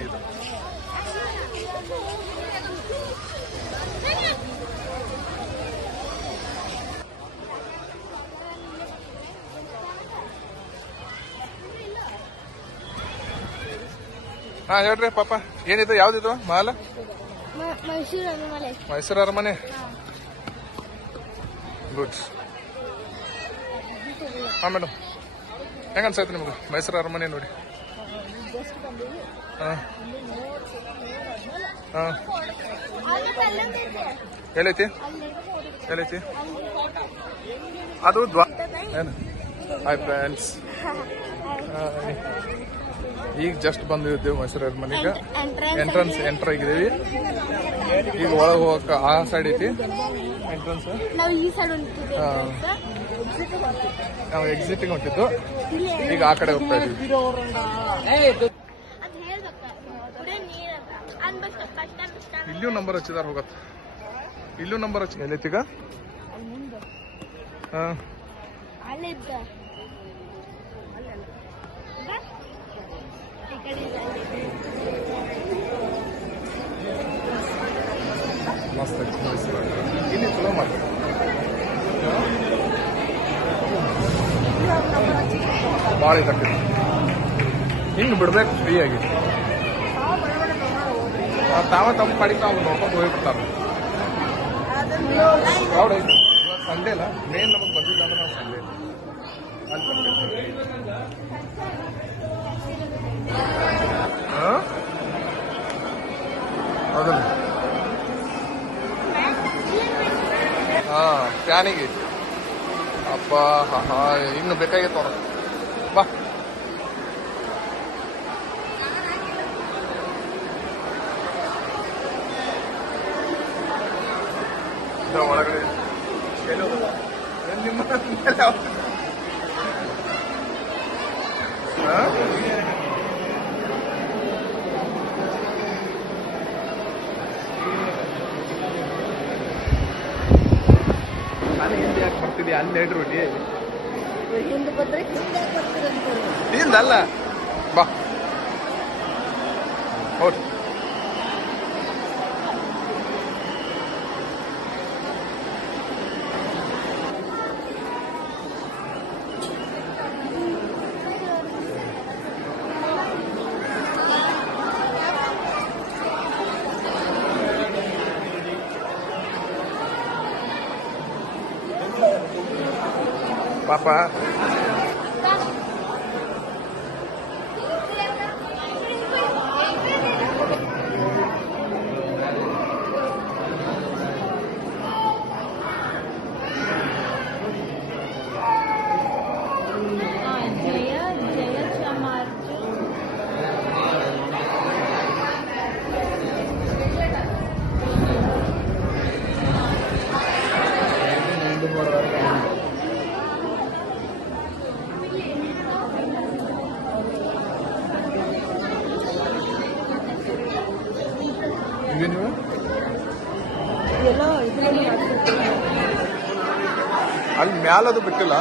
ಮನೆ ಇದು ಹಾ ಹೇಳ್ರಿ ಪಾಪ ಏನಿದೆ ಯಾವ್ದಿದು ಮಾಲ? ಮೈಸೂರು ಅರಮನೆ. ಗುಡ್ ಹಾ ಮೇಡಮ್ ಹೆಂಗ ಅನ್ಸೈತೆ ನಿಮ್ಗೆ ಮೈಸೂರು ಅರಮನೆ ನೋಡಿ. ಎಲ್ಲೈತಿ? ಎಲ್ಲೈತಿ? ಅದು ದ್ವಾ ಏನು? ಹಾಯ್ ಫ್ರೆಂಡ್ಸ್ ಈಗ ಜಸ್ಟ್ ಬಂದಿದ್ದೇವೆ ಮೈಸೂರು ಮನೆಗೆ. ಎಂಟ್ರೆನ್ಸ್ ಎಂಟರ್ ಆಗಿದ್ದೀವಿ. ಈಗ ಒಳಗೆ ಹೋಗಕ್ಕೆ ಆ ಸೈಡ್ ಐತಿ. ಎಂಟ್ರೆನ್ಸ್ ನಾವು ಎಕ್ಸಿಟಿಂಗ್ ಹೊಂಟಿದ್ದು. ಈಗ ಆ ಕಡೆ ಹೋಗ್ತಾ ಇದೀವಿ. ಇಲ್ಲೂ ನಂಬರ್ ಹಚ್ಚಿದಾರ ಹೋಗತ್ತ. ಇಲ್ಲೂ ನಂಬರ್ ಹಚ್ಚಿ ಎಲ್ಲೈತೀಗ ಹಾ. ಮಸ್ತ್. ಇಲ್ಲಿ ಚಲೋ ಮಾಡ್ತಾರೆ ಭಾಳ ಇದಾಗ್ತೈತಿ ಹಿಂಗೆ ಬಿಡ್ಬೇಕು ಫ್ರೀ ಆಗಿ. ಆ, ತಾವ ತಮ್ಮ ಪಾಡಿಗೆ ನಾವು ನೋಡ್ಕೊಂಡು ಕ್ರೌಡ್ ಐತಿ ಇವತ್ತು ಸಂಡೇ ಅಲ್ಲ ಮೇನ್ ನಮಗೆ ಬಂದಿಲ್ಲ ಅಂದ್ರೆ ನಾವು ಸಂಡೇ ಹೌದಲ್ಲ ಹಾ? ಫ್ಯಾನಿಗೆ ಅಪ್ಪ ಹಾ ಇನ್ನು ಬೇಕಾಗಿತ್ತು ಬಾ. ನಿಮ್ಮ ಮೇಲೆ ಯಾವ್ದು? ಹಾ? ನಾನು ಹಿಂದೆ ಯಾಕೆ ಬರ್ತಿದ್ದೆ ಅಲ್ಲಿ ಹೇಳ್ರು ಹಿಂದೆ ಬಂದ್ರೆ ಹಿಂದೆ ಬರ್ತೀರಂತ ಇಲ್ಲ ಬಾ ಹೌದು papá. ಮ್ಯಾಲದು ಬಿಟ್ಟಿಲ್ಲ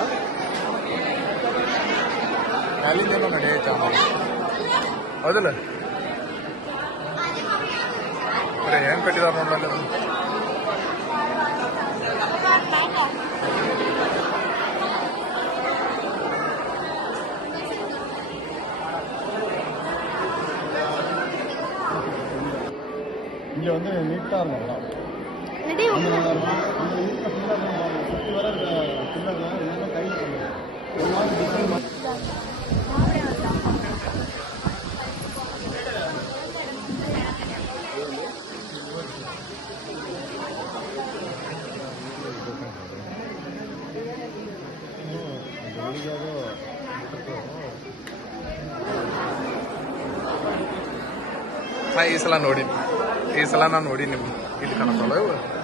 ಮ್ಯಾಲಿಂದೇನೋ ನಡೆಯೈತೆ ಆಮೇಲೆ ಹೌದಲ್ಲ ಬರೀ ಹೆಂಗ್ ಕಟ್ಟಿದಾರ ನೋಡಲ್ಲ ಅದು இங்க வந்து நீட்டா இருக்கும் ನಾ ಈ ಸಲ ನೋಡಿನಿ ಈ ಸಲ ನಾನು ನೋಡಿ ನಿಮ್ಗೆ ಇಲ್ಲಿ ಕಾಣತ್ತಲ್ಲ ಇವು ಅಪ್ಪ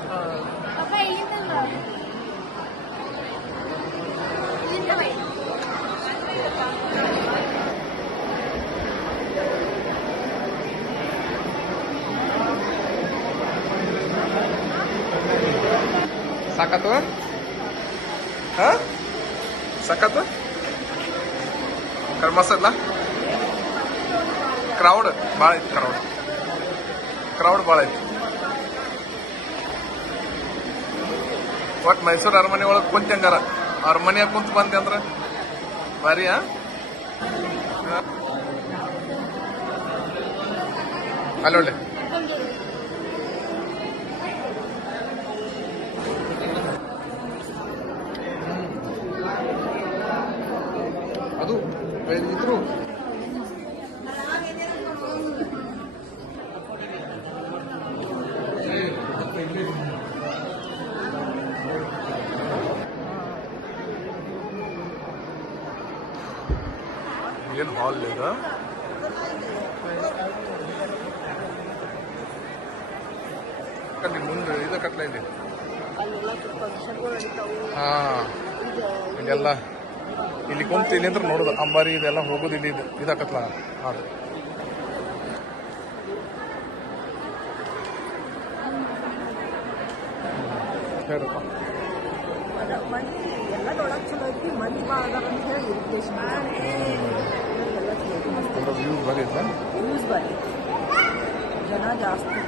साकातो हा? साकातो कारण मसाला? क्राऊड बाळ आहेत क्राऊड क्राऊड बाळ आहेत. ಕ್ರೌಡ್ ಭಾಳ ಐತಿ ಒಟ್ ಮೈಸೂರು ಅರಮನೆ ಒಳಗೆ ಕುಂತಂಗಾರ ಅರಮನೆಯಾಗ ಕುಂತ ಬಂದೆ ಅಂದ್ರೆ? ಬಾರಿ ಅಲ್ಲೊಳ್ಳೆ ಅದು ಇದ್ರು ಏನ್ ಹಾಲ್ ಅಲ್ಲಿ ಮುಂದೆ ಇದು ಕಟ್ಲ ಇದೆ ಹಾ. ಇಲ್ಲಿ ಕುಂತು ಇಲ್ಲಿಂದ್ರ ನೋಡುದು. ಅಂಬಾರಿ ಇದೆಲ್ಲ ಹೋಗುದು ಇಲ್ಲಿ ಇದು- ಇದಾಕತ್ಲ ಅದು ಹೇಳಪ್ಪ ಎಲ್ಲ ನೋಡಕ್ ಚಲೋ ಐತಿ. ಮಂದಿ ಭಾಳ ಅದಾರ ಅಂತ ಹೇಳಿ number of views by this one? Views by Jana Jasti.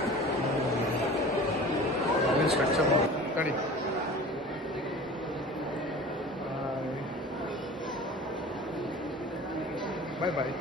Lovely structure. Study. Bye. Bye bye.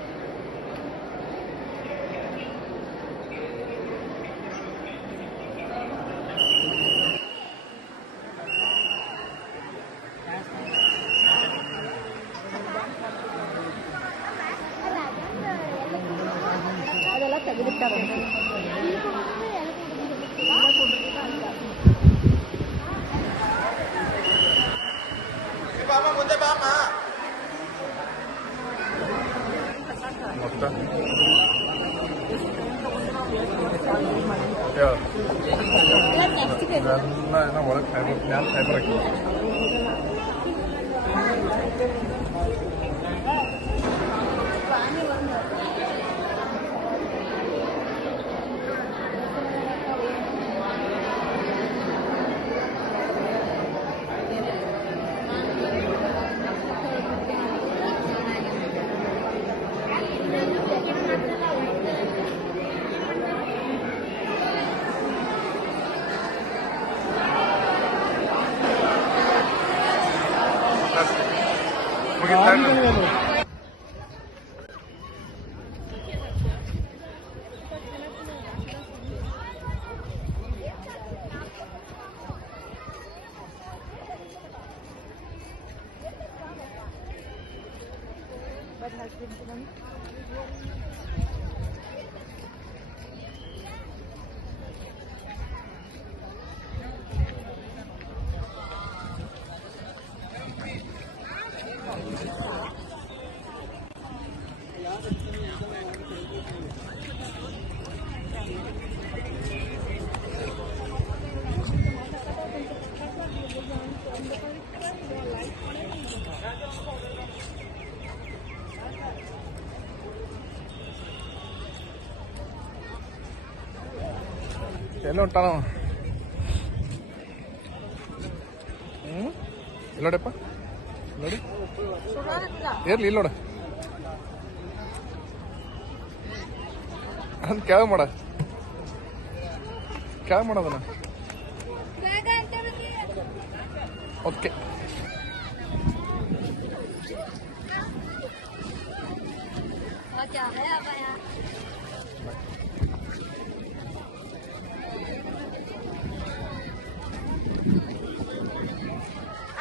ഞാൻ സൈബർ ಎಲ್ಲ ಹೊಂಟಾನ ಹ್ಞೂ ಇಲ್ಲೋಡಪ್ಪ. ನೋಡಿ ಇರ್ಲಿ ಇಲ್ಲೋಡ. ಅಂತ ಕೆಳಗೆ ಮಾಡ. ಕೆಳಗೆ ಮಾಡೋದನ್ನ ಓಕೆ